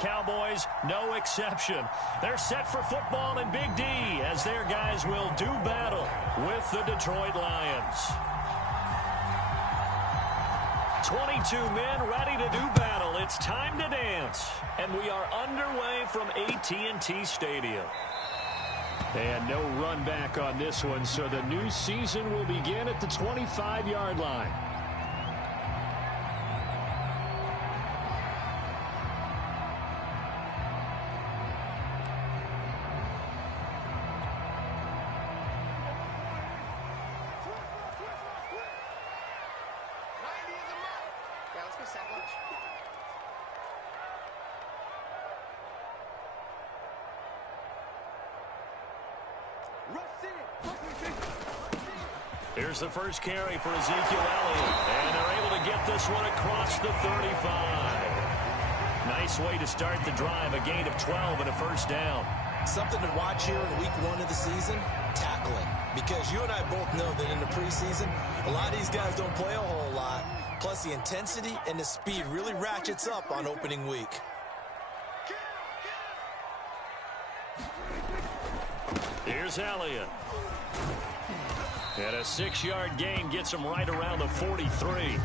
Cowboys, no exception. They're set for football in Big D as their guys will do battle with the Detroit Lions. 22 men ready to do battle. It's time to dance. And we are underway from AT&T Stadium. And no run back on this one, so the new season will begin at the 25-yard line. Here's the first carry for Ezekiel Elliott, and they're able to get this one across the 35. Nice way to start the drive, a gain of 12 and a first down. Something to watch here in week 1 of the season, tackling. Because you and I both know that in the preseason, a lot of these guys don't play a whole lot. Plus the intensity and the speed really ratchets up on opening week. Here's Elliott. And a 6-yard gain gets him right around the 43.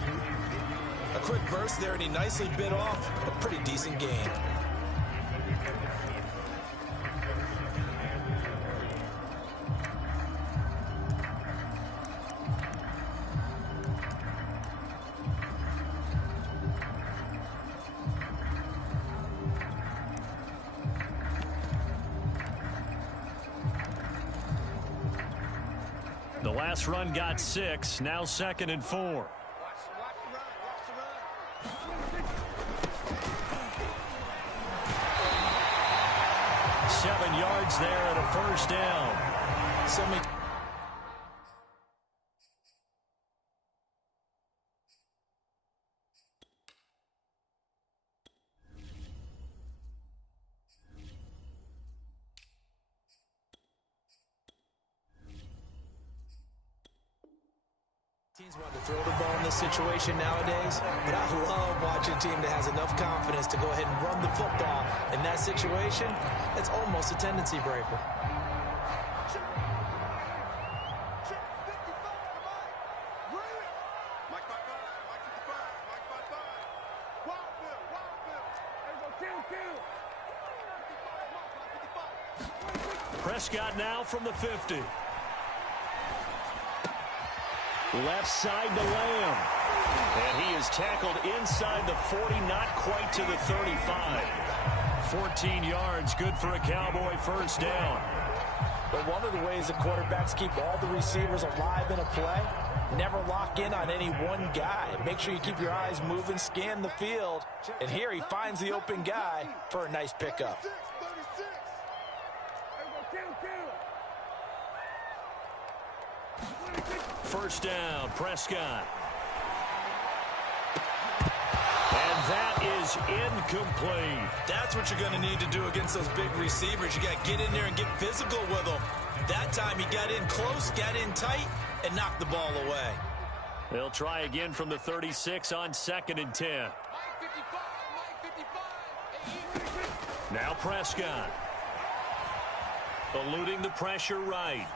A quick burst there, and he nicely bit off a pretty decent gain. The last run got 6, now 2nd and 4. 7 yards there and a first down. Teams want to throw the ball in this situation nowadays, but I love watching a team that has enough confidence to go ahead and run the football. In that situation, it's almost a tendency breaker. Prescott now from the 50. Left side to Lamb. And he is tackled inside the 40, not quite to the 35. 14 yards, good for a Cowboy first down. But one of the ways the quarterbacks keep all the receivers alive in a play, never lock in on any one guy. Make sure you keep your eyes moving, scan the field. And here he finds the open guy for a nice pickup. First down, Prescott. And that is incomplete. That's what you're going to need to do against those big receivers. You got to get in there and get physical with them. That time he got in close, got in tight, and knocked the ball away. They'll try again from the 36 on 2nd and 10. Now Prescott. Eluding the pressure right.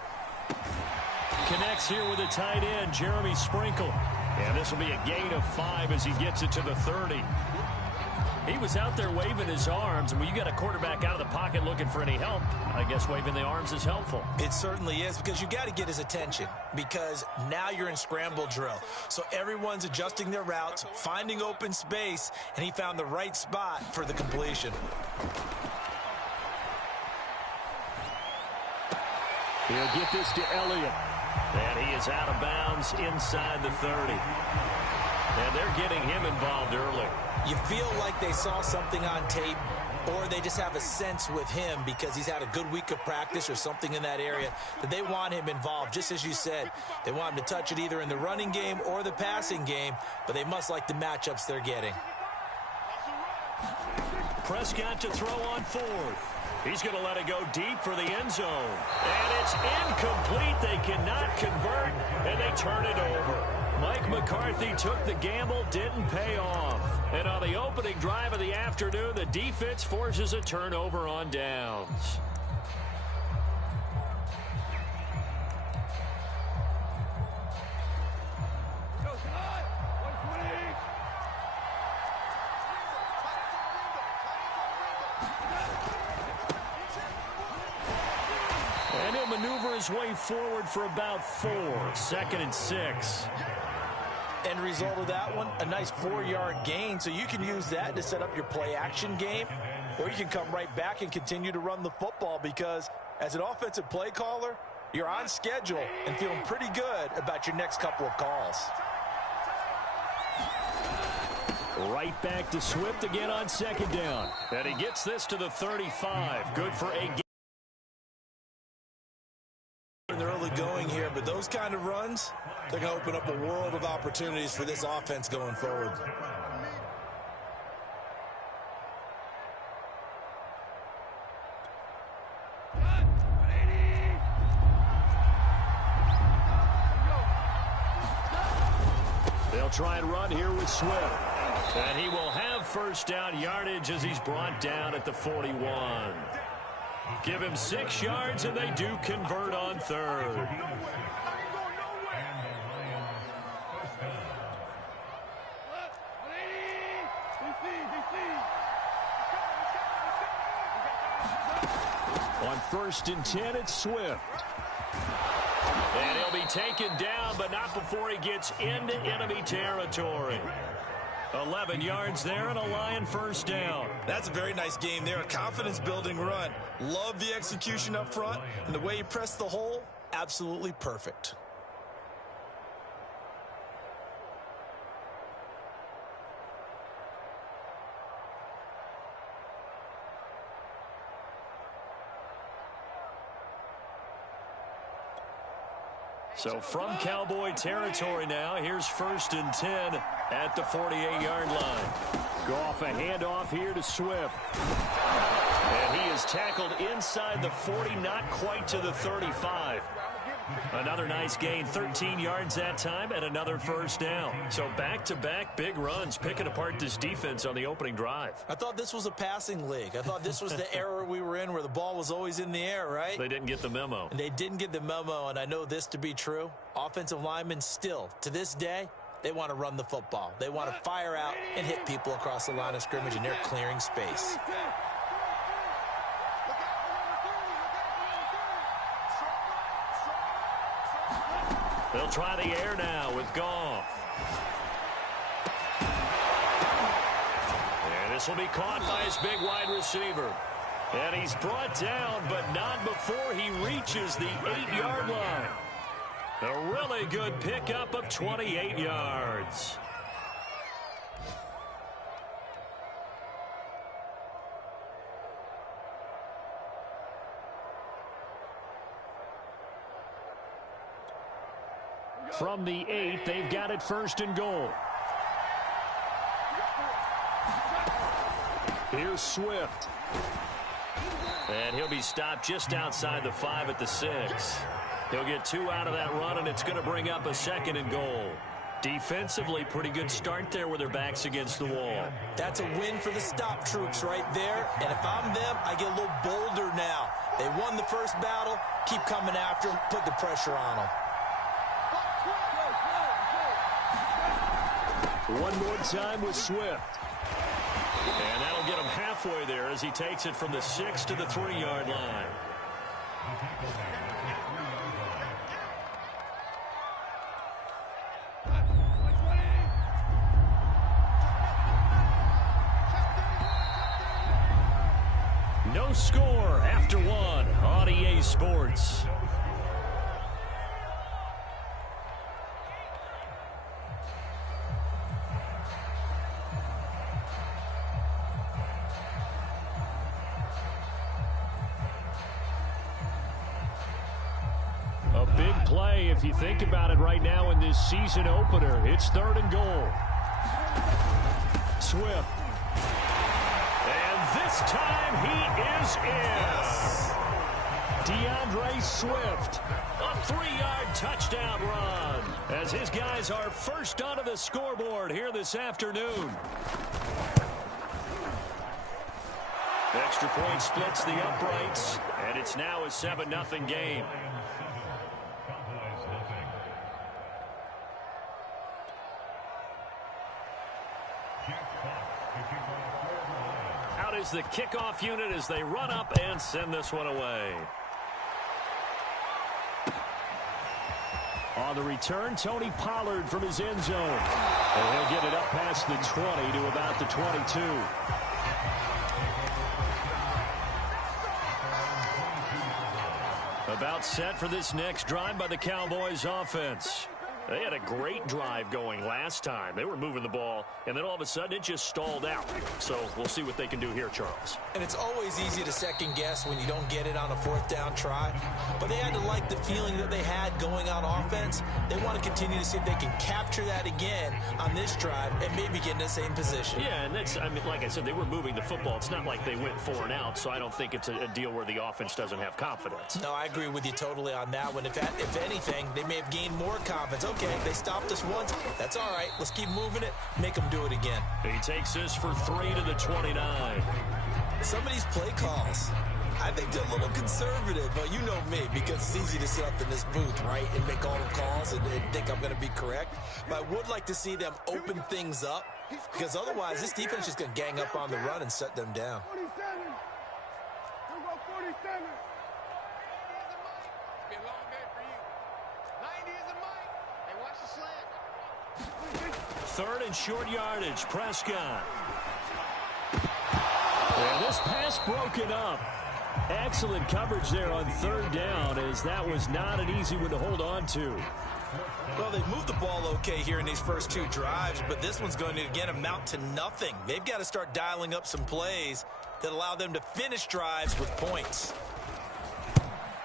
Connects here with a tight end, Jeremy Sprinkle. And this will be a gain of 5 as he gets it to the 30. He was out there waving his arms, and when you got a quarterback out of the pocket looking for any help, I guess waving the arms is helpful. It certainly is, because you got to get his attention, because now you're in scramble drill. So everyone's adjusting their routes, finding open space, and he found the right spot for the completion. He'll get this to Elliott. And he is out of bounds inside the 30. And they're getting him involved early. You feel like they saw something on tape, or they just have a sense with him because he's had a good week of practice or something in that area that they want him involved. Just as you said, they want him to touch it either in the running game or the passing game, but they must like the matchups they're getting. Prescott to throw on 4th. He's going to let it go deep for the end zone. And it's incomplete. They cannot convert, and they turn it over. Mike McCarthy took the gamble, didn't pay off. And on the opening drive of the afternoon, the defense forces a turnover on downs. And he'll maneuver his way forward for about 4. 2nd and 6. End result of that one, a nice 4-yard gain. So you can use that to set up your play-action game, or you can come right back and continue to run the football because as an offensive play caller, you're on schedule and feeling pretty good about your next couple of calls. Right back to Swift again on 2nd down. And he gets this to the 35. Good for a gain. In the early going here, but those kind of runs, they're going to open up a world of opportunities for this offense going forward. They'll try and run here with Swift. And he will have first down yardage as he's brought down at the 41. Give him 6 yards, and they do convert on 3rd. On 1st and 10, it's Swift. And he'll be taken down, but not before he gets into enemy territory. 11 yards there and a Lion first down. That's a very nice game there. A confidence-building run. Love the execution up front, and the way he pressed the hole, absolutely perfect. So from Cowboy territory now, here's 1st and 10 at the 48-yard line. Goff a handoff here to Swift. And he is tackled inside the 40, not quite to the 35. Another nice gain, 13 yards that time, and another first down. So back-to-back big runs, picking apart this defense on the opening drive. I thought this was a passing league. I thought this was the era we were in where the ball was always in the air, right? They didn't get the memo. And they didn't get the memo, and I know this to be true. Offensive linemen still, to this day, they want to run the football. They want to fire out and hit people across the line of scrimmage, and they're clearing space. They'll try the air now with Goff. And this will be caught by his big wide receiver. And he's brought down, but not before he reaches the 8-yard line. A really good pickup of 28 yards. From the 8, they've got it 1st and goal. Here's Swift. And he'll be stopped just outside the 5 at the 6. He'll get 2 out of that run, and it's going to bring up a 2nd and goal. Defensively, pretty good start there with their backs against the wall. That's a win for the stop troops right there. And if I'm them, I get a little bolder now. They won the first battle. Keep coming after them. Put the pressure on them. One more time with Swift. And that'll get him halfway there as he takes it from the 6 to the 3-yard line. No score after 1 on EA Sports. A big play if you think about it right now in this season opener. It's 3rd and goal. Swift. And this time he is in. DeAndre Swift, a 3-yard touchdown run as his guys are first onto the scoreboard here this afternoon. Extra point splits the uprights, and it's now a 7-0 game. Out is the kickoff unit as they run up and send this one away. On the return, Tony Pollard from his end zone. And he'll get it up past the 20 to about the 22. About set for this next drive by the Cowboys offense. They had a great drive going last time. They were moving the ball, and then all of a sudden it just stalled out. So we'll see what they can do here, Charles. And it's always easy to second guess when you don't get it on a fourth down try. But they had to like the feeling that they had going on offense. They want to continue to see if they can capture that again on this drive and maybe get in the same position. Yeah, and that's, I mean, like I said, they were moving the football. It's not like they went 4 and out, so I don't think it's a deal where the offense doesn't have confidence. No, I agree with you totally on that one. If anything, they may have gained more confidence. Okay, they stopped us once. That's all right. Let's keep moving it. Make them do it again. He takes this for 3 to the 29. Some of these play calls, I think they're a little conservative, but you know me, because it's easy to sit up in this booth, right, and make all the calls and think I'm going to be correct. But I would like to see them open things up, because otherwise this defense is just going to gang up on the run and shut them down. 47. We'll go 47. Third and short yardage, Prescott. And this pass broken up. Excellent coverage there on third down, as that was not an easy one to hold on to. Well, they've moved the ball okay here in these first 2 drives, but this one's going to, again, amount to nothing. They've got to start dialing up some plays that allow them to finish drives with points.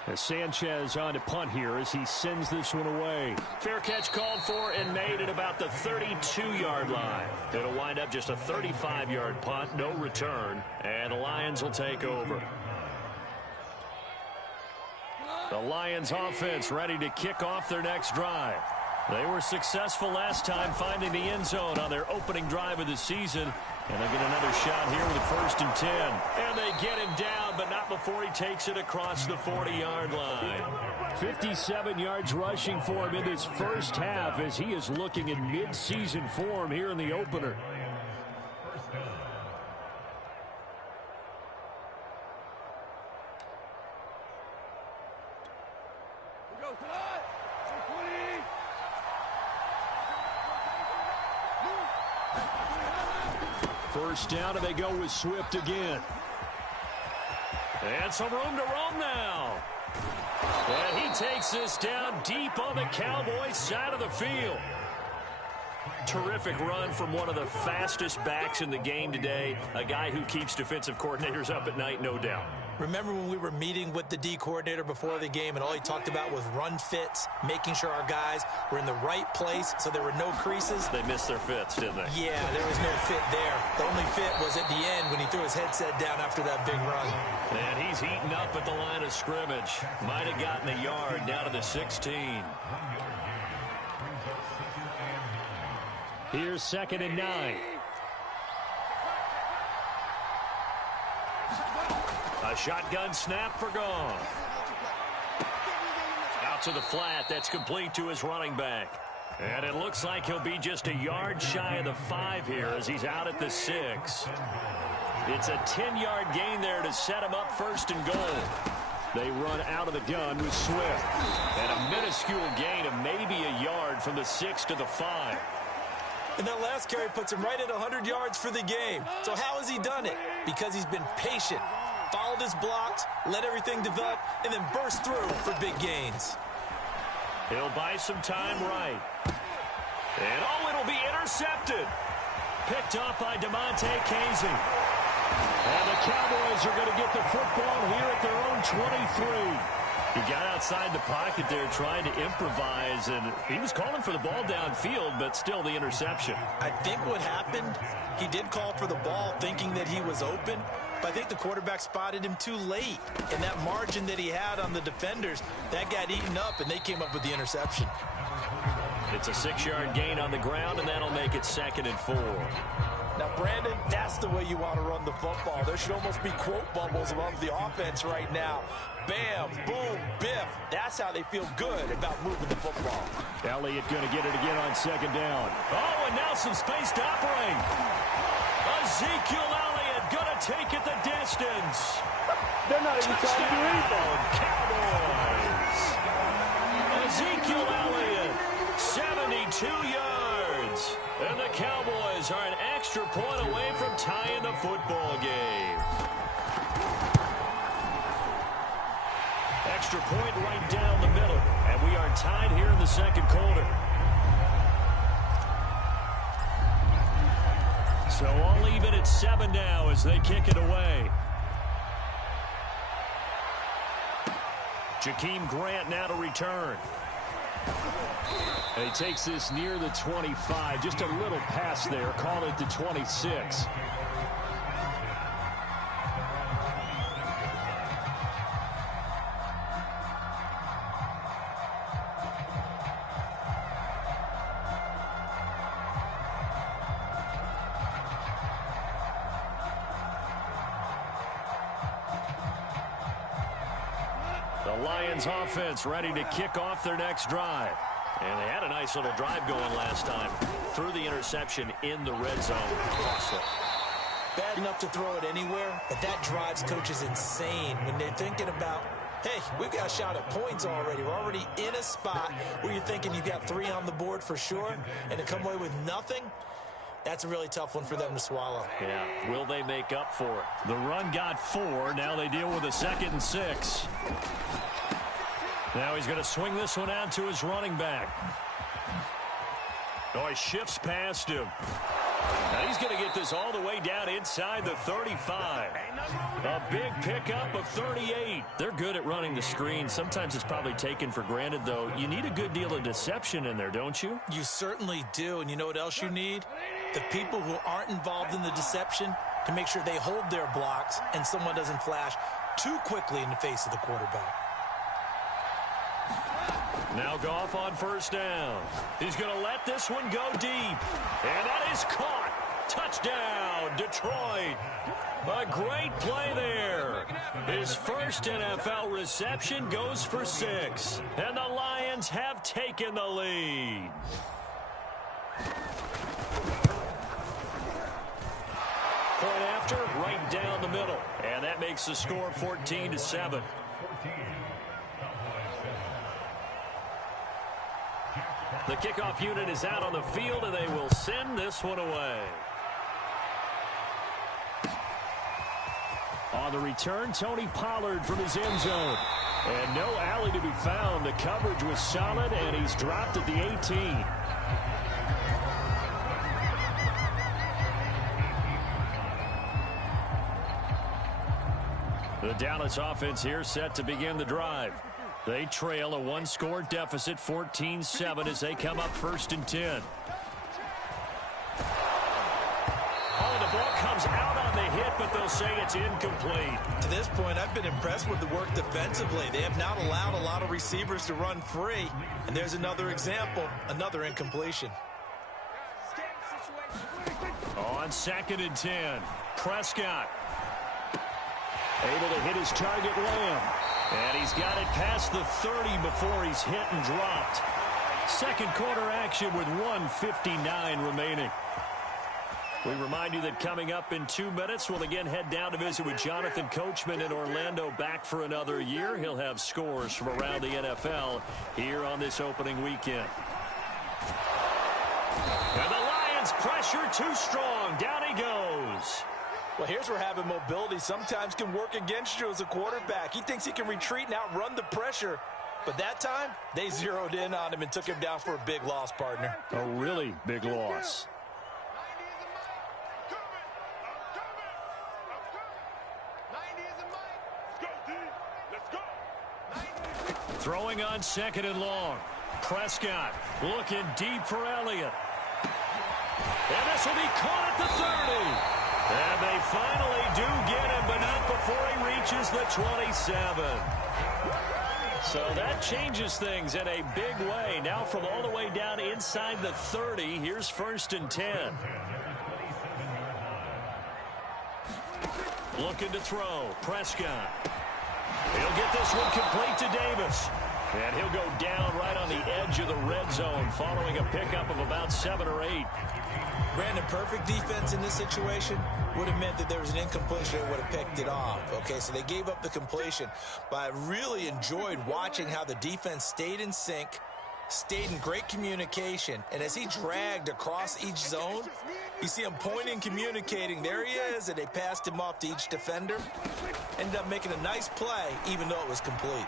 As Sanchez on to punt here as he sends this one away. Fair catch called for and made at about the 32-yard line. It'll wind up just a 35-yard punt, no return, and the Lions will take over. The Lions offense ready to kick off their next drive. They were successful last time finding the end zone on their opening drive of the season. And they get another shot here with a 1st and 10. And they get him down, but not before he takes it across the 40-yard line. 57 yards rushing for him in this first half as he is looking in mid-season form here in the opener. First down, and they go with Swift again. And some room to roam now. And he takes this down deep on the Cowboys side of the field. Terrific run from one of the fastest backs in the game today. A guy who keeps defensive coordinators up at night, no doubt. Remember when we were meeting with the D coordinator before the game and all he talked about was run fits, making sure our guys were in the right place so there were no creases? They missed their fits, didn't they? Yeah, there was no fit there. The only fit was at the end when he threw his headset down after that big run. And he's heating up at the line of scrimmage. Might have gotten a yard down to the 16. Here's 2nd and 9. A shotgun snap for Goff. Out to the flat. That's complete to his running back. And it looks like he'll be just a yard shy of the 5 here as he's out at the 6. It's a 10-yard gain there to set him up 1st and goal. They run out of the gun with Swift. And a minuscule gain of maybe a yard from the 6 to the 5. And that last carry puts him right at 100 yards for the game. So how has he done it? Because he's been patient, followed his blocks, let everything develop, and then burst through for big gains. He'll buy some time right. And, oh, it'll be intercepted. Picked up by DeMonte Casey. And the Cowboys are going to get the football here at their own 23. He got outside the pocket there trying to improvise, and he was calling for the ball downfield, but still the interception. I think what happened, he did call for the ball thinking that he was open, but I think the quarterback spotted him too late. And that margin that he had on the defenders, that got eaten up, and they came up with the interception. It's a 6-yard gain on the ground, and that'll make it 2nd and 4. Now, Brandon, that's the way you want to run the football. There should almost be quote bubbles among the offense right now. Bam, boom, biff. That's how they feel good about moving the football. Elliott going to get it again on second down. Oh, and now some space to operate. Ezekiel Elliott going to take it the distance. They're not even trying to do anything. Cowboys. Ezekiel Elliott, 72 yards. And the Cowboys are an extra point away from tying the football game. Extra point right down the middle. And we are tied here in the second quarter. So all even at 7 now as they kick it away. Jakeem Grant now to return. And he takes this near the 25. Just a little pass there. Call it the 26. The Lions offense ready to kick off their next drive. And they had a nice little drive going last time. Threw the interception in the red zone. Bad enough to throw it anywhere, but that drives coaches insane when they're thinking about, hey, we've got a shot at points already. We're already in a spot where you're thinking you've got 3 on the board for sure, and to come away with nothing, that's a really tough one for them to swallow. Yeah, will they make up for it? The run got 4. Now they deal with a 2nd and 6. Now he's going to swing this one out to his running back. Oh, he shifts past him. Now he's going to get this all the way down inside the 35. A big pickup of 38. They're good at running the screen. Sometimes it's probably taken for granted, though. You need a good deal of deception in there, don't you? You certainly do. And you know what else you need? The people who aren't involved in the deception to make sure they hold their blocks and someone doesn't flash too quickly in the face of the quarterback. Now Goff on 1st down. He's going to let this one go deep. And that is caught. Touchdown, Detroit. A great play there. His first NFL reception goes for 6. And the Lions have taken the lead. Point after, right down the middle. And that makes the score 14-7. The kickoff unit is out on the field, and they will send this one away. On the return, Tony Pollard from his end zone. And no alley to be found. The coverage was solid, and he's dropped at the 18. The Dallas offense here set to begin the drive. They trail a 1-score deficit, 14-7, as they come up 1st and 10. Oh, the ball comes out on the hit, but they'll say it's incomplete. To this point, I've been impressed with the work defensively. They have not allowed a lot of receivers to run free. And there's another example, another incompletion. On 2nd and 10, Prescott able to hit his target, Lamb. And he's got it past the 30 before he's hit and dropped. Second quarter action with 1:59 remaining. We remind you that coming up in 2 minutes, we'll again head down to visit with Jonathan Coachman in Orlando, back for another year. He'll have scores from around the NFL here on this opening weekend. And the Lions pressure too strong. Down he goes. Well, here's where having mobility sometimes can work against you as a quarterback. He thinks he can retreat and outrun the pressure. But that time, they zeroed in on him and took him down for a big loss, partner. A really big loss. Throwing on 2nd and long. Prescott looking deep for Elliott. And this will be caught at the 30. And they finally do get him, but not before he reaches the 27. So that changes things in a big way. Now from all the way down inside the 30, here's 1st and 10. Looking to throw. Prescott. He'll get this one complete to Davis. And he'll go down right on the edge of the red zone following a pickup of about 7 or 8. Brandon, perfect defense in this situation would have meant that there was an incompletion and would have picked it off. Okay, so they gave up the completion. But I really enjoyed watching how the defense stayed in sync, stayed in great communication, and as he dragged across each zone, you see him pointing, communicating. There he is, and they passed him off to each defender. Ended up making a nice play, even though it was complete.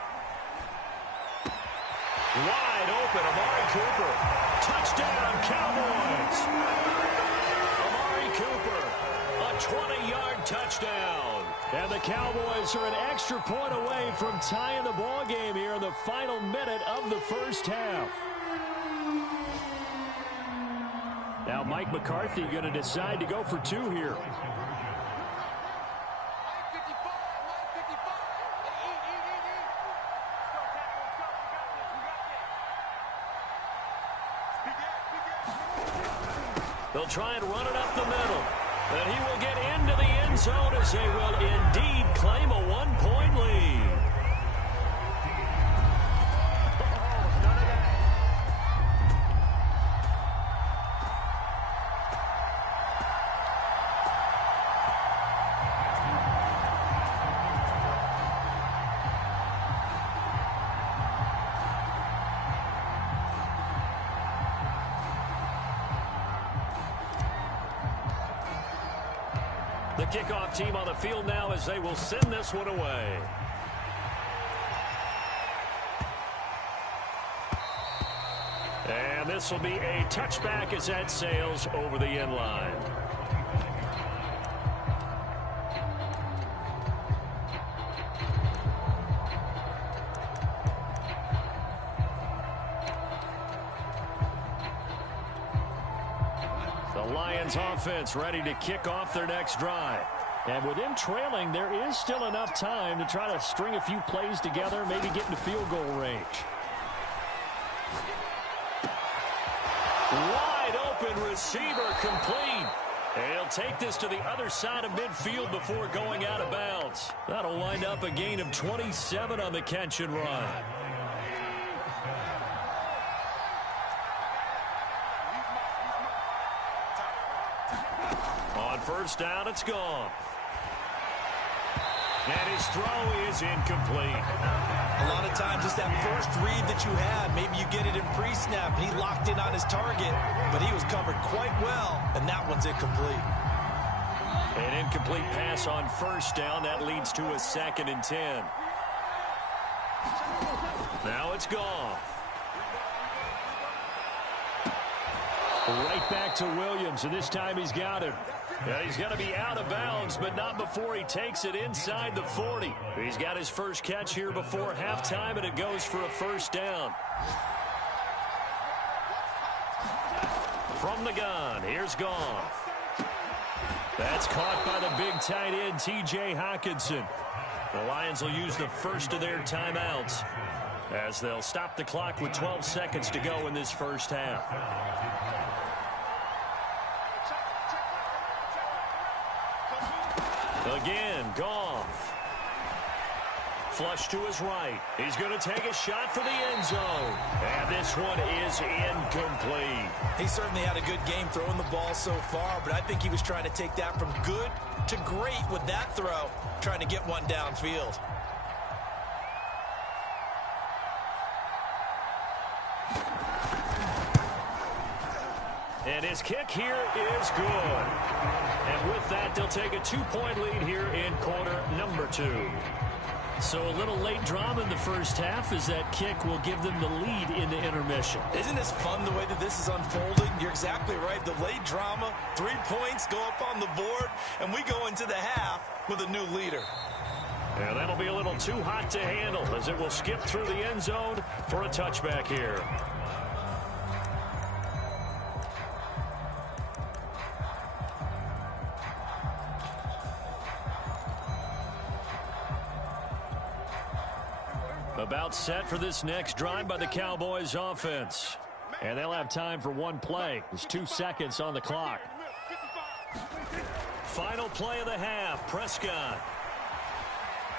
Wide open, Amari Cooper. Touchdown, Cowboys. Amari Cooper, a 20-yard touchdown. And the Cowboys are an extra point away from tying the ball game here in the final minute of the first half. Now Mike McCarthy going to decide to go for 2 here. They'll try and run it up the middle. And he will get into the end zone as they will indeed claim a 1-point lead. The kickoff team on the field now as they will send this one away. And this will be a touchback as that sails over the end line. The Lions offense ready to kick off their next drive. And with them trailing, there is still enough time to try to string a few plays together, maybe get into field goal range. Wide open receiver complete. And he'll take this to the other side of midfield before going out of bounds. That'll wind up a gain of 27 on the catch and run. On first down, it's gone. And his throw is incomplete. A lot of times it's that first read that you had. Maybe you get it in pre-snap, and he locked in on his target, but he was covered quite well, and that one's incomplete. An incomplete pass on first down. That leads to a 2nd and 10. Now it's gone. Right back to Williams, and this time he's got him. Yeah, he's going to be out of bounds, but not before he takes it inside the 40. He's got his first catch here before halftime, and it goes for a first down. From the gun, here's Goff. That's caught by the big tight end, T.J. Hockenson. The Lions will use the first of their timeouts as they'll stop the clock with 12 seconds to go in this first half. Again, Goff. Flush to his right. He's going to take a shot for the end zone. And this one is incomplete. He certainly had a good game throwing the ball so far, but I think he was trying to take that from good to great with that throw, trying to get one downfield. And his kick here is good. And with that, they'll take a 2-point lead here in quarter number 2. So a little late drama in the first half as that kick will give them the lead in the intermission. Isn't this fun the way that this is unfolding? You're exactly right. The late drama, 3 points go up on the board, and we go into the half with a new leader. And that'll be a little too hot to handle as it will skip through the end zone for a touchback here. About set for this next drive by the Cowboys offense. And they'll have time for one play. There's 2 seconds on the clock. Final play of the half. Prescott.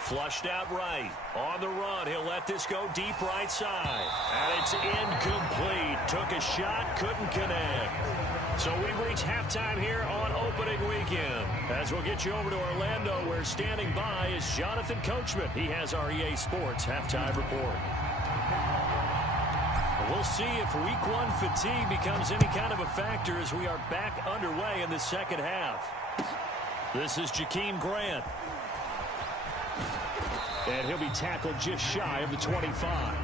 Flushed out right. On the run. He'll let this go deep right side. And it's incomplete. Took a shot. Couldn't connect. So we've reached halftime here on opening weekend. As we'll get you over to Orlando, where standing by is Jonathan Coachman. He has our EA Sports halftime report. We'll see if week one fatigue becomes any kind of a factor as we are back underway in the second half. This is Jakeem Grant. And he'll be tackled just shy of the 25.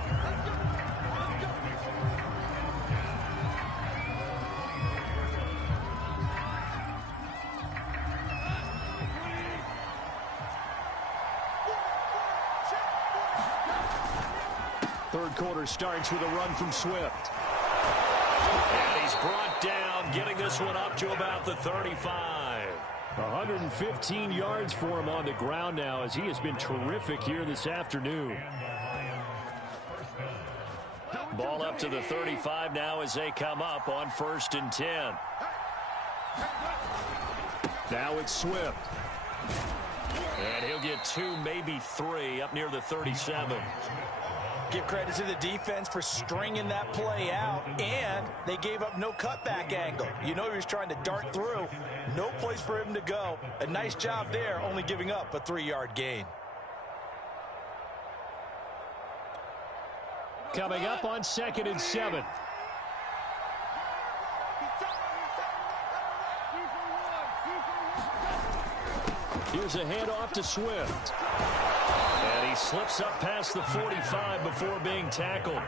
Third quarter starts with a run from Swift. And he's brought down, getting this one up to about the 35. 115 yards for him on the ground now, as he has been terrific here this afternoon. Ball up to the 35 now as they come up on 1st and 10. Now it's Swift. And he'll get 2, maybe 3 up near the 37. Give credit to the defense for stringing that play out, and they gave up no cutback angle. You know he was trying to dart through. No place for him to go. A nice job there, only giving up a 3-yard gain. Coming up on 2nd and 7. Here's a handoff to Swift. And he slips up past the 45 before being tackled.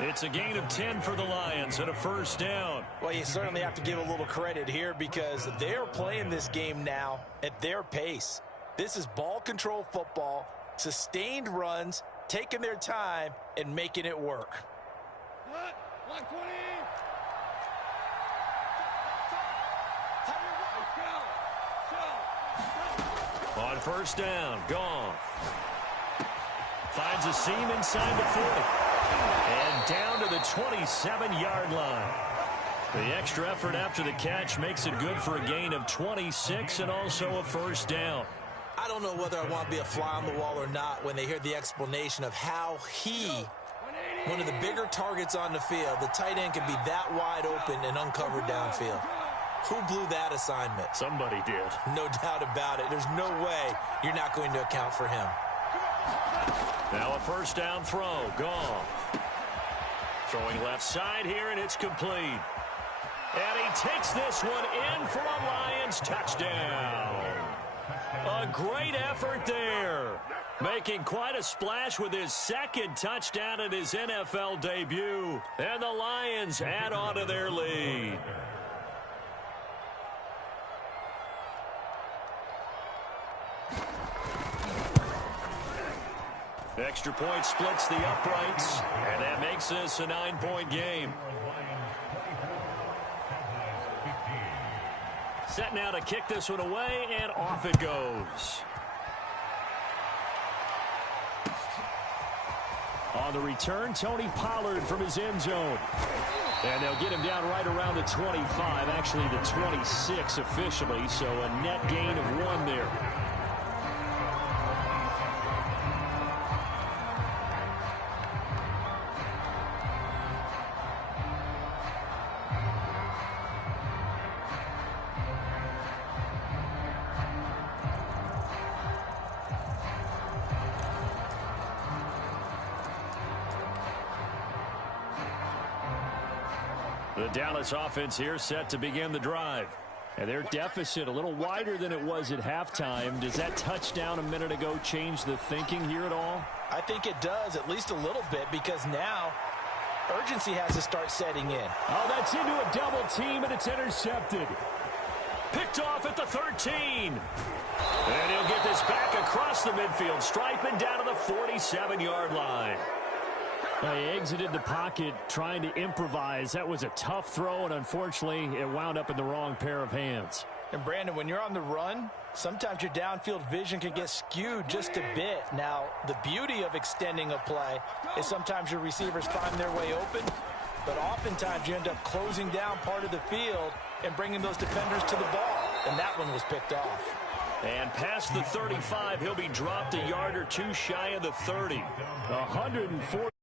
It's a gain of 10 for the Lions and a 1st down. Well, you certainly have to give a little credit here because they're playing this game now at their pace. This is ball control football, sustained runs, taking their time, and making it work. On 1st down, Goff finds a seam inside the 40. And down to the 27-yard line. The extra effort after the catch makes it good for a gain of 26 and also a 1st down. I don't know whether I want to be a fly on the wall or not when they hear the explanation of how one of the bigger targets on the field, the tight end, can be that wide open and uncovered downfield. Who blew that assignment? Somebody did. No doubt about it. There's no way you're not going to account for him. Now a 1st down throw. Goff throwing left side here, and it's complete. And he takes this one in for a Lions touchdown. A great effort there. Making quite a splash with his 2nd touchdown in his NFL debut. And the Lions add on to their lead. Extra point splits the uprights, and that makes this a 9-point game. Set now to kick this one away, and off it goes. On the return, Tony Pollard from his end zone. And they'll get him down right around the 25, actually the 26 officially, so a net gain of 1 there. The Dallas offense here set to begin the drive. And their deficit a little wider than it was at halftime. Does that touchdown a minute ago change the thinking here at all? I think it does, at least a little bit, because now urgency has to start setting in. Oh, that's into a double team, and it's intercepted. Picked off at the 13. And he'll get this back across the midfield stripe and down to the 47-yard line. He exited the pocket trying to improvise. That was a tough throw, and unfortunately, it wound up in the wrong pair of hands. And, Brandon, when you're on the run, sometimes your downfield vision can get skewed just a bit. Now, the beauty of extending a play is sometimes your receivers find their way open, but oftentimes you end up closing down part of the field and bringing those defenders to the ball. and that one was picked off. And past the 35, he'll be dropped a yard or two shy of the 30. 140.